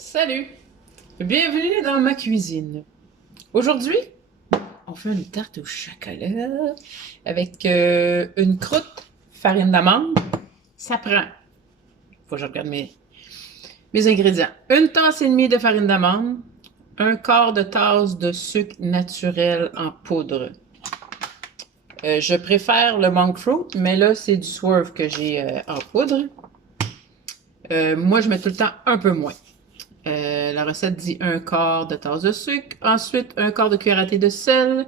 Salut! Bienvenue dans ma cuisine. Aujourd'hui, on fait une tarte au chocolat avec une croûte, farine d'amande. Ça prend, faut que je regarde mes ingrédients. Une tasse et demie de farine d'amande, un quart de tasse de sucre naturel en poudre. Je préfère le monk fruit, mais là, c'est du swerve que j'ai en poudre. Moi, je mets tout le temps un peu moins. La recette dit un quart de tasse de sucre, ensuite un quart de cuillère à thé de sel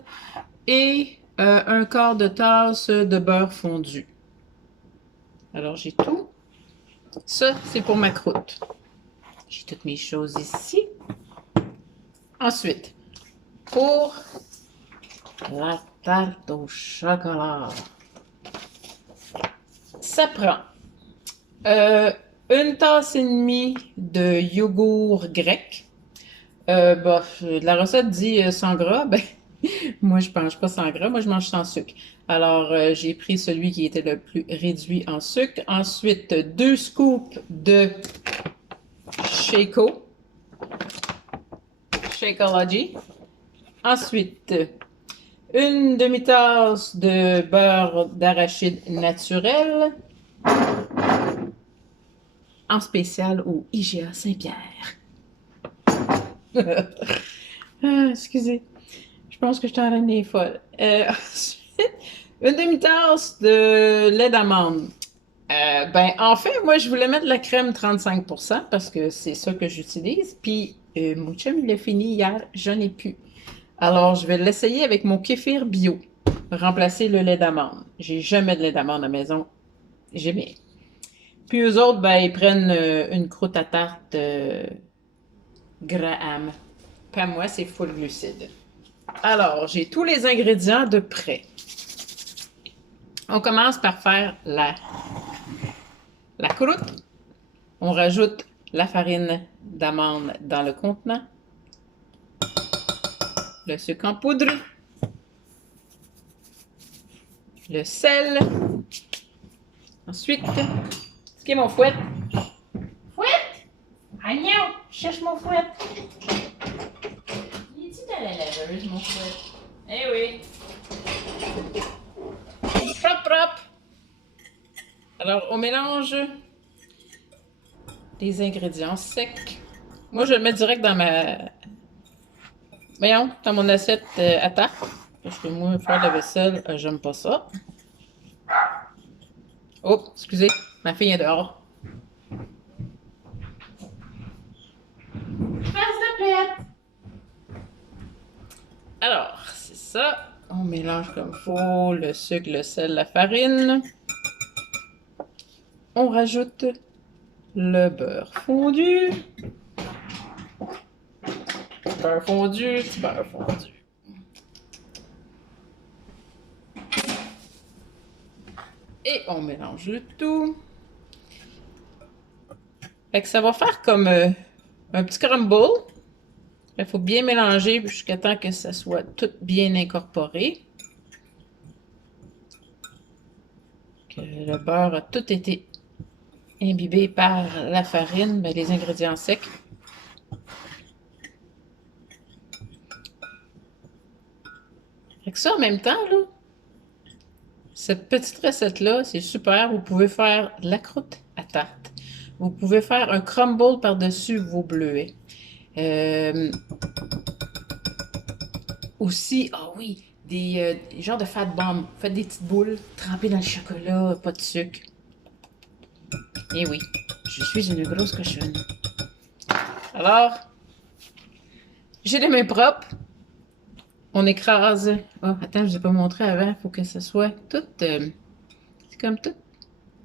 et un quart de tasse de beurre fondu. Alors j'ai tout. Ça, c'est pour ma croûte. J'ai toutes mes choses ici. Ensuite, pour la tarte au chocolat, ça prend euh, une tasse et demie de yogourt grec. La recette dit sans gras, ben moi, je mange pas sans gras, moi, je mange sans sucre. Alors, j'ai pris celui qui était le plus réduit en sucre. Ensuite, 2 scoops de Shaco, Shakeology. Ensuite, une demi-tasse de beurre d'arachide naturel en spécial au IGA Saint-Pierre. Excusez, je pense que je suis en train des folles. Ensuite, une demi-tasse de lait d'amande. En fait, moi, je voulais mettre la crème 35% parce que c'est ça que j'utilise. Puis, mon chum, il l'a fini hier, j'en ai plus. Alors, je vais l'essayer avec mon kéfir bio. Remplacer le lait d'amande. J'ai jamais de lait d'amande à la maison. Jamais. Puis, eux autres, ils prennent une croûte à tarte Graham. Pas moi, c'est full glucides. Alors, j'ai tous les ingrédients de près. On commence par faire la croûte. On rajoute la farine d'amande dans le contenant, le sucre en poudre, le sel. Ensuite, ce qui est mon fouet. Fouet! Agnon! Cherche mon fouet. Il est-tu dans la laveuse, mon fouet? Eh oui. Propre, propre. Alors, on mélange les ingrédients secs. Moi, je le mets direct dans dans mon assiette à tarte. Parce que moi, faire la vaisselle, j'aime pas ça. Oh, excusez, ma fille est dehors. Passe de pète. Alors, c'est ça. On mélange comme faut le sucre, le sel, la farine. On rajoute le beurre fondu. Beurre fondu, petit beurre fondu. Et on mélange le tout. Fait que ça va faire comme un petit crumble. Il faut bien mélanger jusqu'à temps que ça soit tout bien incorporé. Que le beurre a tout été imbibé par la farine, les ingrédients secs. Fait que ça, en même temps, là, cette petite recette-là, c'est super. Vous pouvez faire de la croûte à tarte. Vous pouvez faire un crumble par-dessus vos bleuets. Aussi, ah oui, des genres de fat bombs. Faites des petites boules, trempées dans le chocolat, pas de sucre. Eh oui, je suis une grosse cochonne. Alors, j'ai les mains propres. On écrase. Oh, attends, je ne vous ai pas montré avant. Il faut que ça soit tout. C'est comme tout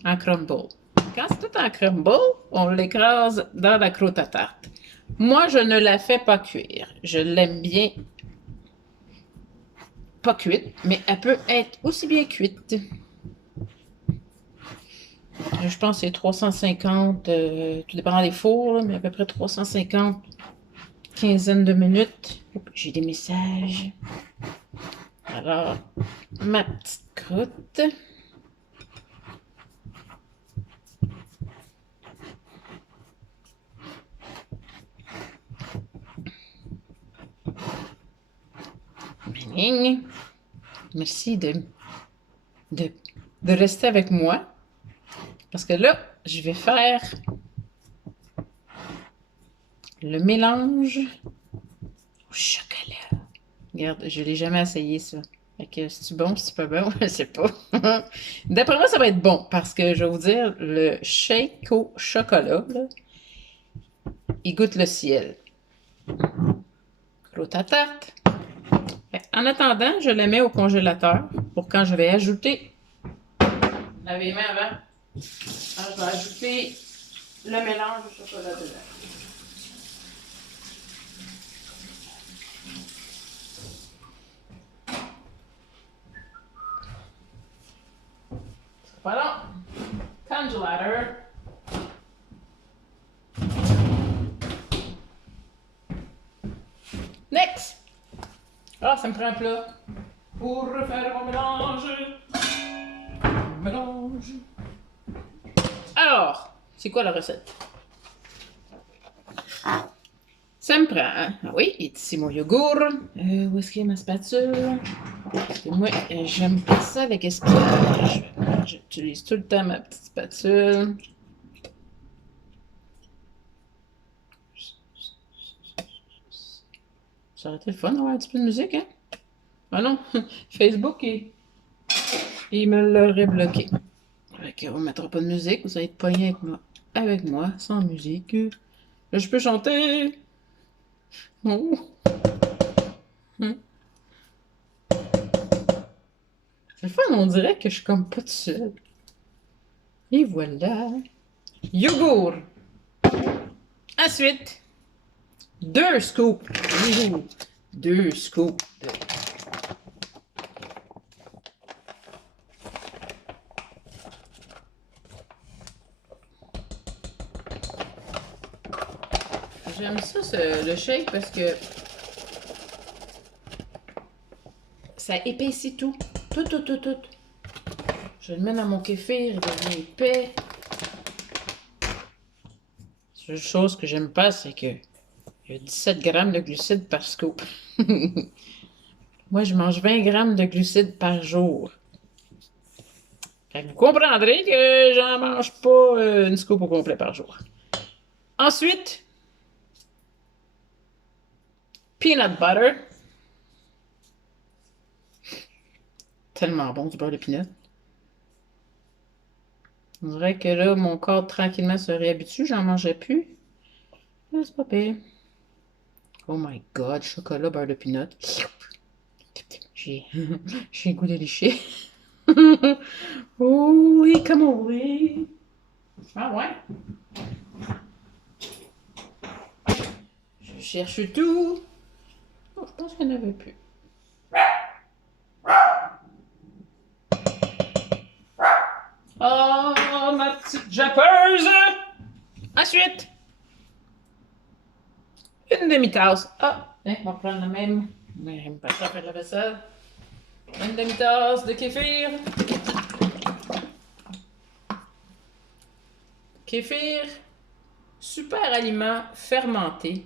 en crumble. Quand c'est tout en crumble, on l'écrase dans la croûte à tarte. Moi, je ne la fais pas cuire. Je l'aime bien pas cuite, mais elle peut être aussi bien cuite. Je pense que c'est 350, tout dépendant des fours, là, mais à peu près 350, quinzaine de minutes. J'ai des messages. Alors, ma petite croûte. morning. Merci de rester avec moi. Parce que là, je vais faire le mélange au chocolat. Regarde, je l'ai jamais essayé, ça. Fait que c'est-tu bon, c'est pas bon? Je sais pas. D'après moi, ça va être bon parce que je vais vous dire, le shake au chocolat, là, il goûte le ciel. Croûte à tarte. En attendant, je le mets au congélateur pour quand je vais ajouter. Lavez les mains avant. Alors, je vais ajouter le mélange de chocolat dedans. Voilà. Congelator. Next! Ah, ça me prend un plat pour refaire mon mélange. Mélange. Alors, c'est quoi la recette? Ça me prend, hein? Ah oui, ici mon yogourt. Où est-ce qu'il y a ma spatule? Parce que moi, j'aime pas ça avec espionnage. J'utilise tout le temps ma petite spatule. Ça aurait été le fun d'avoir un petit peu de musique, hein? Ah non, Facebook, il me l'aurait bloqué. Fait qu'on mettra pas de musique, vous allez être pogné avec moi, sans musique. Là, je peux chanter. Oh. C'est le fun, on dirait que je suis comme pas toute seule. Et voilà. Yogourt. Ensuite, 2 scoops. Ouh, 2 scoops. J'aime ça, le shake, parce que ça épaissit tout. Tout. Je le mets dans mon kéfir, il devient épais. La seule chose que j'aime pas, c'est que il y a 17 grammes de glucides par scoop. Moi, je mange 20 grammes de glucides par jour. Fait que vous comprendrez que j'en mange pas une scoop au complet par jour. Ensuite, peanut butter. Tellement bon du beurre de peanut. On dirait que là, mon corps tranquillement se réhabitue, j'en mangeais plus. C'est pas pire. Oh my god, chocolat, beurre de peanut. J'ai le goût de lécher. Oh oui, comme oui. Ah ouais. Je cherche tout. Oh, je pense qu'il n'y en avait plus. Oh, ma petite jappeuse! Ensuite, une demi-tasse. Ah, on va prendre la même. Mais j'aime pas ça faire la vaisselle. Une demi-tasse de kéfir. Kéfir, super aliment fermenté.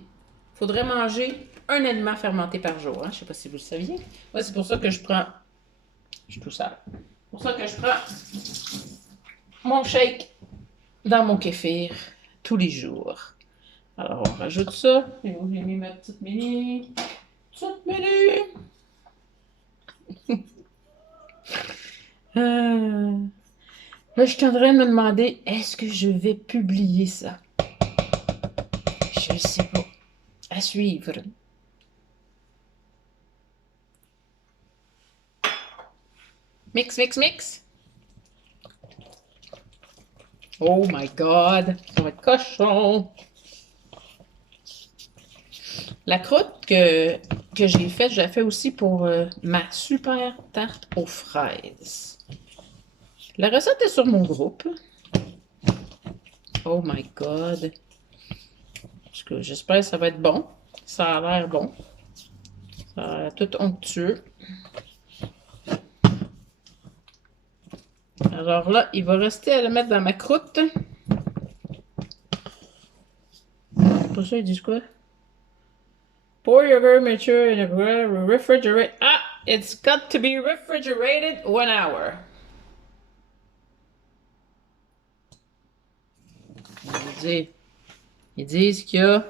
Faudrait manger un aliment fermenté par jour. Hein? Je sais pas si vous le saviez. Ouais, c'est pour ça que je prends. Je suis tout sale. C'est pour ça que je prends mon shake dans mon kéfir tous les jours. Alors, on rajoute ça. Et où j'ai mis ma petite mini. Petite mini. Là, je suis en train de me demander, est-ce que je vais publier ça? Je ne sais pas. À suivre. Mix. Oh my god, ça va être cochon. La croûte que j'ai faite, je la fais aussi pour ma super tarte aux fraises. La recette est sur mon groupe. Oh my god. J'espère que ça va être bon. Ça a l'air bon. Ça a l'air tout onctueux. Alors là, il va rester à le mettre dans ma croûte. Pour ça, ils disent quoi? Pour your mature in a refrigerator. Ah! It's got to be refrigerated 1 hour. Ils disent qu'il y a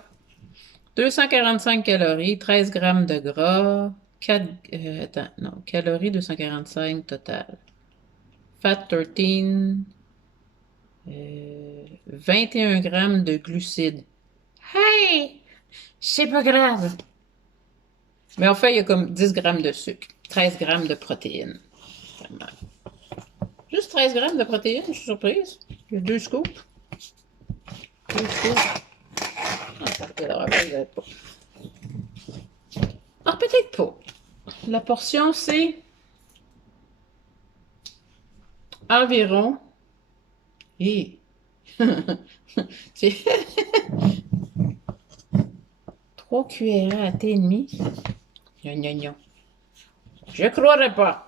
245 calories, 13 grammes de gras, 4, attends, non, calories 245 total. Fat 13, 21 grammes de glucides. Hey! C'est pas grave! Mais en fait, il y a comme 10 grammes de sucre, 13 grammes de protéines. Juste 13 grammes de protéines, je suis surprise. Il y a 2 scoops. 2 scoops. Ah, peut-être pas. Ah, peut-être pas. La portion, c'est environ. Et. C'est 3 cuillères à thé et demi. Non. Je croirais pas.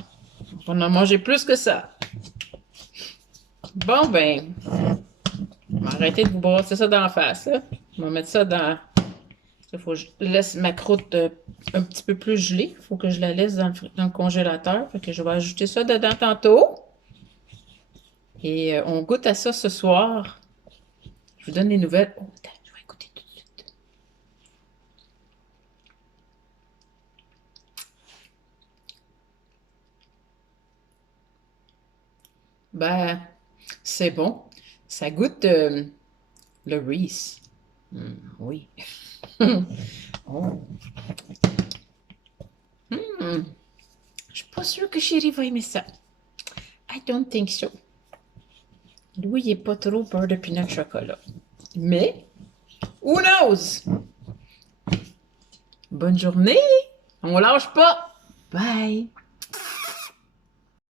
On en manger plus que ça. Bon, ben. Je vais arrêter de vous brasser ça dans la face, là. Je vais mettre ça dans. Il faut que je laisse ma croûte un petit peu plus gelée. Il faut que je la laisse dans le congélateur. Fait que je vais ajouter ça dedans tantôt. Et on goûte à ça ce soir. Je vous donne des nouvelles. Oh, attends, je vais écouter tout de suite. Ben, c'est bon. Ça goûte le Reese. Oui. Oh. Je suis pas sûre que Chérie va aimer ça. I don't think so. Lui, il est pas trop beurre de peanut chocolat. Mais, who knows? Bonne journée! On lâche pas! Bye!